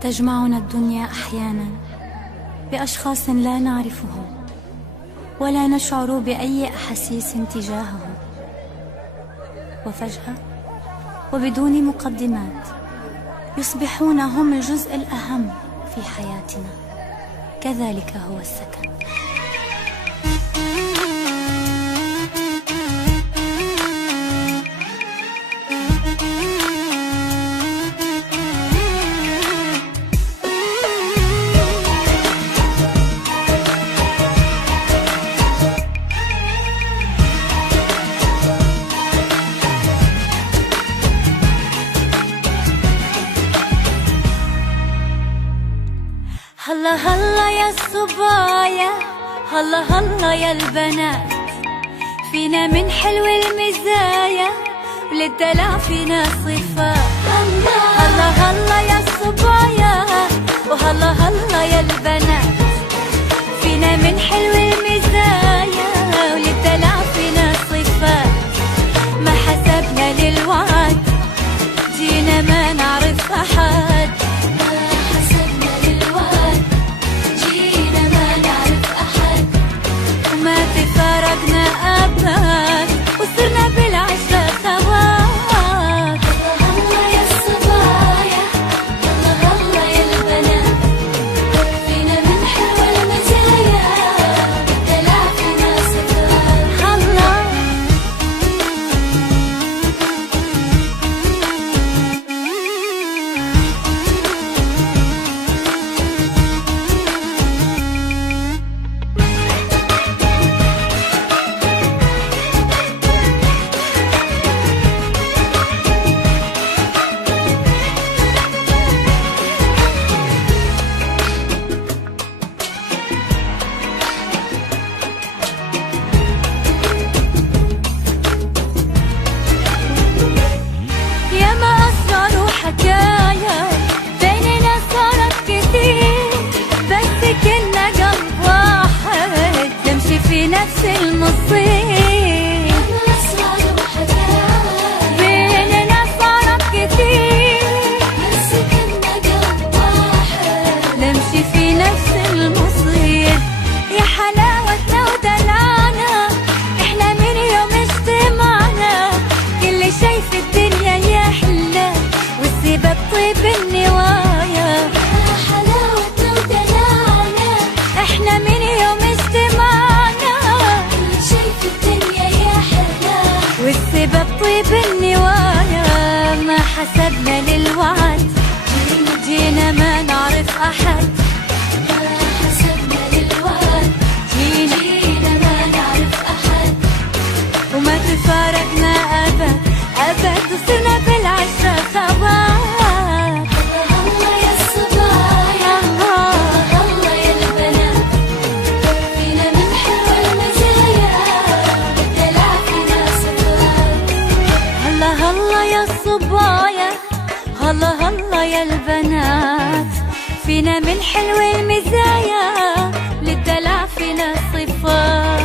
تجمعنا الدنيا أحيانا بأشخاص لا نعرفهم ولا نشعر بأي أحاسيس تجاههم، وفجأة وبدون مقدمات يصبحون هم الجزء الأهم في حياتنا. كذلك هو السكن. هلا هلا يا الصبايا، هلا هلا يا البنات، فينا من حلو المزايا وللدلع فينا صفات. هلا هلا يا الصبايا وهلا هلا يا البنات، فينا من حلو المزايا وللدلع فينا صفات. ما حسبنا للوعد جينا ما نعرف أحد، فرقنا أبد وصرنا بالعشرة خوات. هلا يا الصبايا، هلا هلا يا البنات، فينا من حلو المزايا بالدلع فينا صفات. هلا في نفس المصير، بيننا صارت كتير، بس كنا قلب واحد نمشي في نفس المصير. يا حلاوتنا ودلعنا احنا من يوم اجتمعنا، كل شي في الدنيا يحلى والسبب طيب النوايا. يا حلاوتنا ودلعنا احنا من يوم والسبب طيب النوايا. ما حسبنا للوعد جينا ما نعرف أحد، ما حسبنا للوعد جينا ما نعرف أحد، وما تفارقنا أبد أبد وصرنا بالعشرة خوات. هلا يا الصبايا، هلا يا البنات، فينا من حلو المزايا بالدلع فينا صفات. هلا هلا يا الصبايا، هلا هلا يا البنات، فينا من حلو المزايا للدلع فينا صفات.